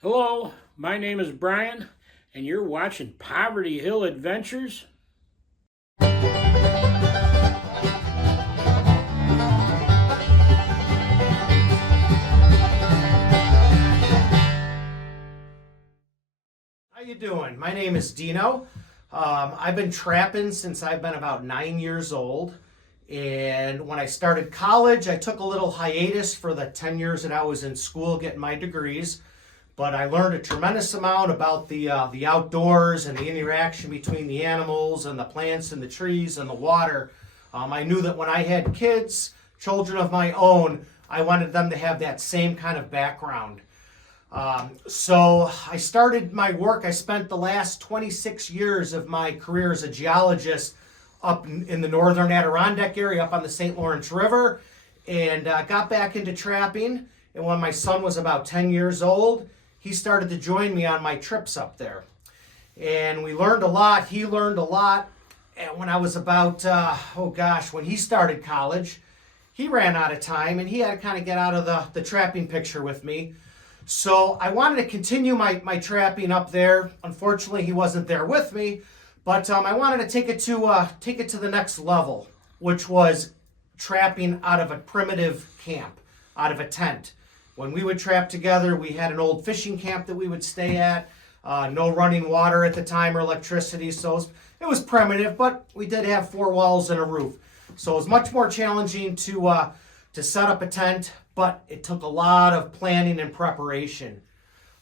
Hello, my name is Brian, and you're watching Poverty Hill Adventures. How you doing? My name is Dino. I've been trapping since I've been about 9 years old. And when I started college, I took a little hiatus for the 10 years that I was in school getting my degrees. But I learned a tremendous amount about the outdoors and the interaction between the animals and the plants and the trees and the water. I knew that when I had kids, children of my own, I wanted them to have that same kind of background. So I started my work. I spent the last 26 years of my career as a geologist up in the northern Adirondack area, up on the St. Lawrence River, and got back into trapping. And when my son was about 10 years old, he started to join me on my trips up there. And we learned a lot. He learned a lot. And when I was about, when he started college, he ran out of time and he had to kind of get out of the trapping picture with me. So I wanted to continue my trapping up there. Unfortunately, he wasn't there with me, but I wanted to take it to the next level, which was trapping out of a primitive camp, out of a tent. When we would trap together, we had an old fishing camp that we would stay at. No running water at the time or electricity, so it was primitive, but we did have four walls and a roof. So it was much more challenging to set up a tent, but it took a lot of planning and preparation.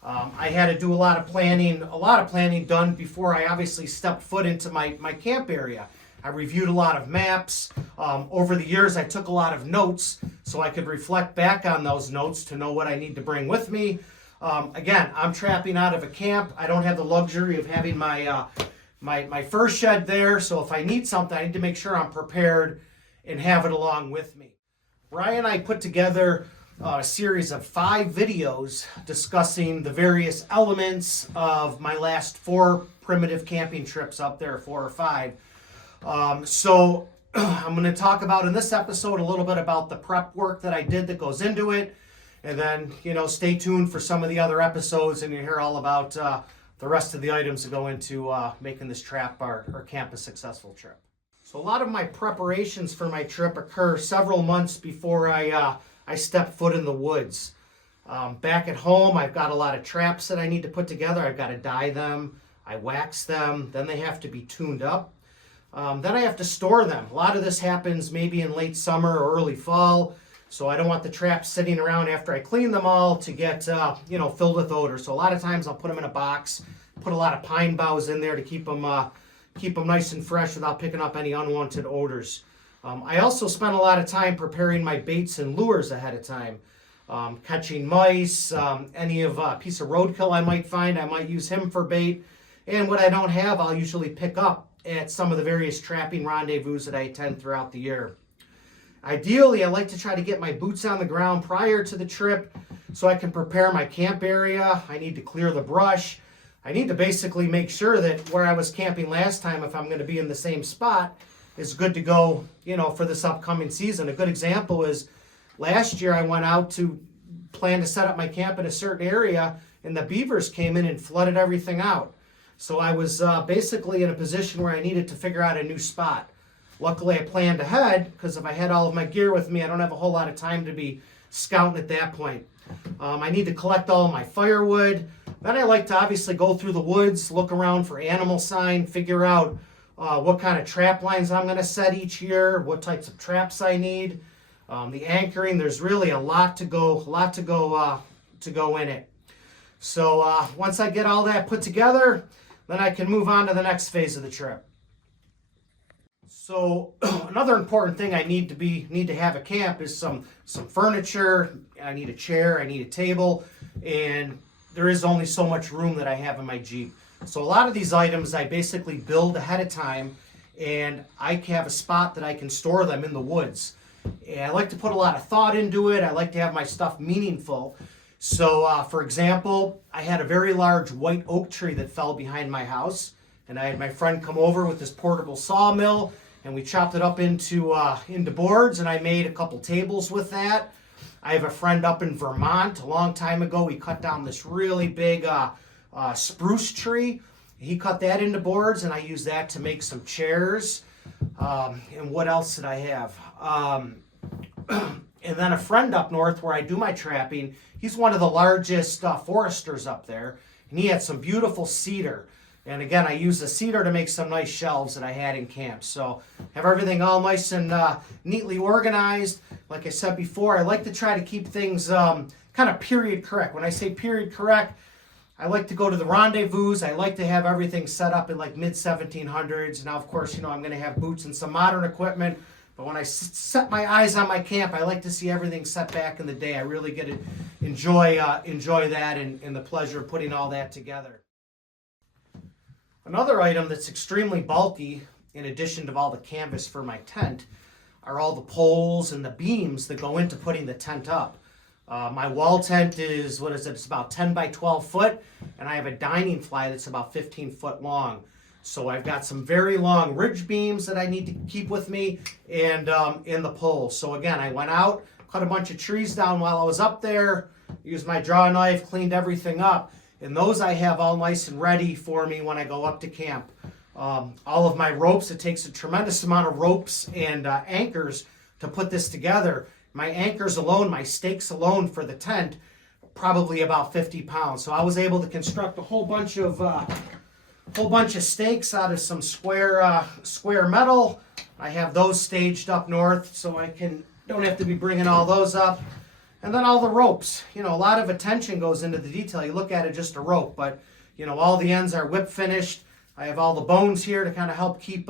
I had to do a lot of planning done before I obviously stepped foot into my camp area. I reviewed a lot of maps. Over the years, I took a lot of notes so I could reflect back on those notes to know what I need to bring with me. Again, I'm trapping out of a camp. I don't have the luxury of having my fur shed there, so if I need something, I need to make sure I'm prepared and have it along with me. Brian and I put together a series of 5 videos discussing the various elements of my last 4 primitive camping trips up there, 4 or 5. So I'm going to talk about in this episode a little bit about the prep work that I did that goes into it. And then, stay tuned for some of the other episodes and you hear all about the rest of the items that go into making this trap or camp a successful trip. So a lot of my preparations for my trip occur several months before I step foot in the woods. Back at home, I've got a lot of traps that I need to put together. I've got to dye them, I wax them, then they have to be tuned up. Then I have to store them. A lot of this happens maybe in late summer or early fall, so I don't want the traps sitting around after I clean them all to get filled with odor. So a lot of times I'll put them in a box, put a lot of pine boughs in there to keep them nice and fresh without picking up any unwanted odors. I also spend a lot of time preparing my baits and lures ahead of time. Catching mice, any of a piece of roadkill I might find, I might use him for bait. And what I don't have, I'll usually pick up at some of the various trapping rendezvous that I attend throughout the year. Ideally, I like to try to get my boots on the ground prior to the trip so I can prepare my camp area. I need to clear the brush. I need to basically make sure that where I was camping last time, if I'm going to be in the same spot, is good to go, for this upcoming season. A good example is last year I went out to plan to set up my camp in a certain area and the beavers came in and flooded everything out. So I was basically in a position where I needed to figure out a new spot. Luckily I planned ahead because if I had all of my gear with me, I don't have a whole lot of time to be scouting at that point. I need to collect all of my firewood. Then I like to obviously go through the woods, look around for animal sign, figure out what kind of trap lines I'm going to set each year, what types of traps I need, the anchoring. There's really a lot to go in it. So once I get all that put together, then I can move on to the next phase of the trip. So another important thing I need to have at camp is some furniture. I need a chair, I need a table, and there is only so much room that I have in my Jeep. So a lot of these items I basically build ahead of time, and I have a spot that I can store them in the woods. And I like to put a lot of thought into it. I like to have my stuff meaningful. So for example, I had a very large white oak tree that fell behind my house, and I had my friend come over with this portable sawmill, and we chopped it up into boards, and I made a couple tables with that. I have a friend up in Vermont a long time ago. He cut down this really big spruce tree. He cut that into boards, and I use that to make some chairs. And what else did I have? And then a friend up north where I do my trapping, he's one of the largest foresters up there, and he had some beautiful cedar. And again, I used the cedar to make some nice shelves that I had in camp. So have everything all nice and neatly organized. Like I said before, I like to try to keep things kind of period correct. When I say period correct, I like to go to the rendezvous. I like to have everything set up in like mid-1700s. Now, of course, I'm going to have boots and some modern equipment. But when I set my eyes on my camp, I like to see everything set back in the day. I really get to enjoy that and the pleasure of putting all that together. Another item that's extremely bulky, in addition to all the canvas for my tent, are all the poles and the beams that go into putting the tent up. My wall tent is, it's about 10 by 12 foot, and I have a dining fly that's about 15 foot long. So I've got some very long ridge beams that I need to keep with me, and in the poles. So again, I went out, cut a bunch of trees down while I was up there, used my draw knife, cleaned everything up, and those I have all nice and ready for me when I go up to camp. All of my ropes, it takes a tremendous amount of ropes and anchors to put this together. My anchors alone, my stakes alone for the tent, probably about 50 pounds. So I was able to construct a whole bunch of stakes out of some square metal. I have those staged up north, so I don't have to be bringing all those up. And then all the ropes. A lot of attention goes into the detail. You look at it just a rope, but all the ends are whip finished. I have all the bones here to kind of help keep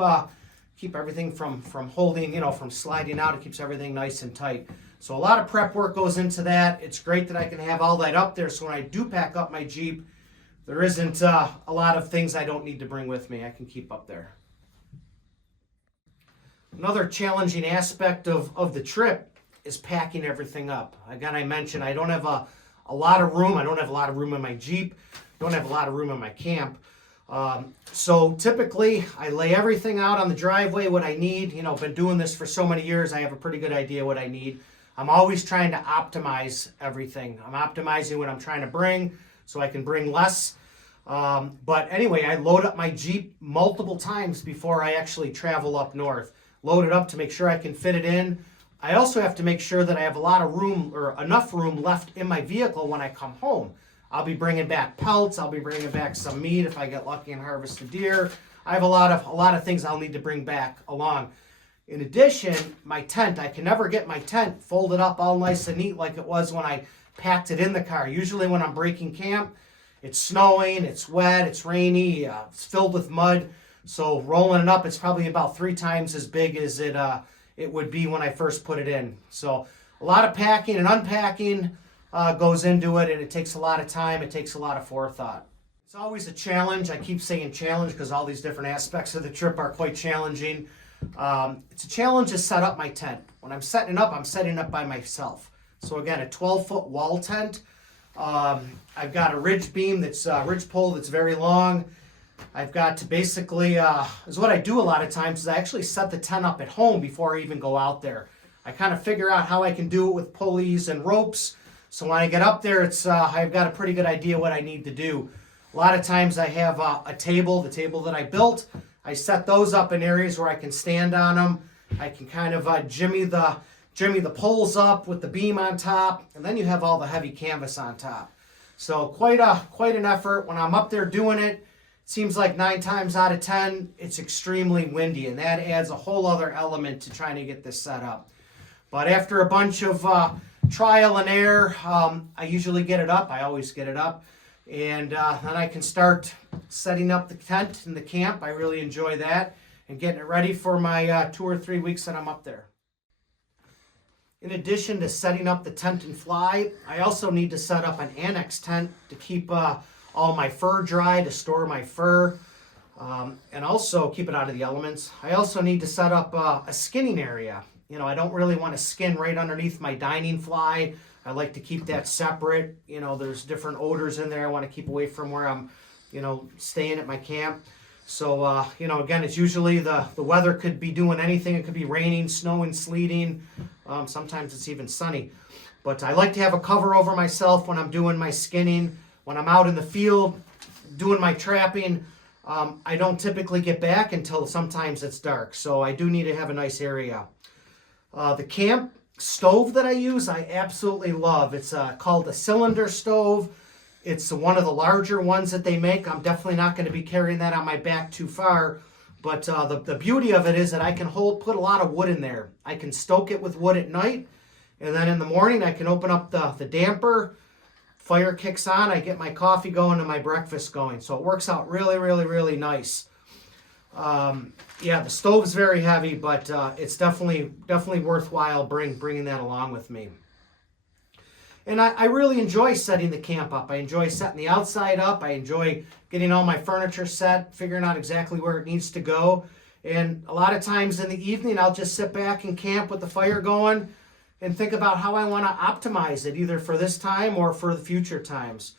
everything from holding, from sliding out. It keeps everything nice and tight. So a lot of prep work goes into that. It's great that I can have all that up there, so when I do pack up my Jeep, there isn't a lot of things I don't need to bring with me. I can keep up there. Another challenging aspect of the trip is packing everything up. Again, I mentioned I don't have a lot of room. I don't have a lot of room in my Jeep. Don't have a lot of room in my camp. So typically I lay everything out on the driveway, what I need. I've been doing this for so many years. I have a pretty good idea what I need. I'm always trying to optimize everything. I'm optimizing what I'm trying to bring so I can bring less. But anyway, I load up my Jeep multiple times before I actually travel up north. Load it up to make sure I can fit it in. I also have to make sure that I have a lot of room or enough room left in my vehicle when I come home. I'll be bringing back pelts. I'll be bringing back some meat if I get lucky and harvest a deer. I have a lot of things I'll need to bring back along. In addition, my tent, I can never get my tent folded up all nice and neat like it was when I packed it in the car. Usually when I'm breaking camp, it's snowing, it's wet, it's rainy, it's filled with mud. So rolling it up, it's probably about 3 times as big as it would be when I first put it in. So a lot of packing and unpacking goes into it, and it takes a lot of time. It takes a lot of forethought. It's always a challenge. I keep saying challenge because all these different aspects of the trip are quite challenging. It's a challenge to set up my tent. When I'm setting up by myself. So again, a 12-foot wall tent. I've got a ridge beam ridge pole that's very long. I've got to basically, is what I do a lot of times is I actually set the tent up at home before I even go out there. I kind of figure out how I can do it with pulleys and ropes. So when I get up there, I've got a pretty good idea what I need to do. A lot of times I have the table that I built. I set those up in areas where I can stand on them. I can kind of jimmy the poles up with the beam on top, and then you have all the heavy canvas on top. So quite an effort. When I'm up there doing it, it seems like 9 times out of 10, it's extremely windy, and that adds a whole other element to trying to get this set up. But after a bunch of trial and error, I usually get it up. I always get it up. And then I can start setting up the tent in the camp. I really enjoy that, and getting it ready for my 2 or 3 weeks that I'm up there. In addition to setting up the tent and fly, I also need to set up an annex tent to keep all my fur dry, to store my fur, and also keep it out of the elements. I also need to set up a skinning area. I don't really want to skin right underneath my dining fly. I like to keep that separate. There's different odors in there I want to keep away from where I'm, staying at my camp. So, again, it's usually the weather could be doing anything. It could be raining, snowing, sleeting. Sometimes it's even sunny. But I like to have a cover over myself when I'm doing my skinning. When I'm out in the field doing my trapping, I don't typically get back until sometimes it's dark. So I do need to have a nice area. The camp stove that I use, I absolutely love. It's called a cylinder stove. It's one of the larger ones that they make. I'm definitely not going to be carrying that on my back too far. But the beauty of it is that I can put a lot of wood in there. I can stoke it with wood at night. And then in the morning, I can open up the damper. Fire kicks on. I get my coffee going and my breakfast going. So it works out really, really, really nice. Yeah, the stove is very heavy, but it's definitely worthwhile bringing that along with me. And I really enjoy setting the camp up. I enjoy setting the outside up. I enjoy getting all my furniture set, figuring out exactly where it needs to go. And a lot of times in the evening, I'll just sit back and camp with the fire going and think about how I want to optimize it, either for this time or for the future times.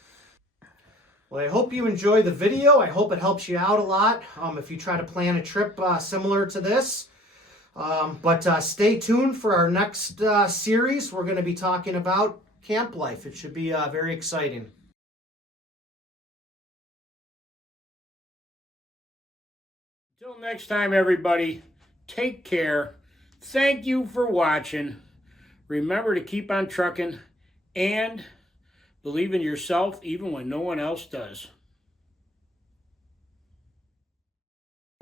Well, I hope you enjoy the video. I hope it helps you out a lot if you try to plan a trip similar to this. But stay tuned for our next series. We're going to be talking about camp life. It should be very exciting. Till next time, everybody, take care. Thank you for watching. Remember to keep on trucking and believe in yourself even when no one else does.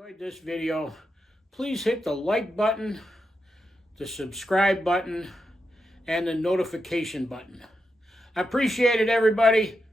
If you enjoyed this video, please hit the like button, the subscribe button, and the notification button. I appreciate it, everybody.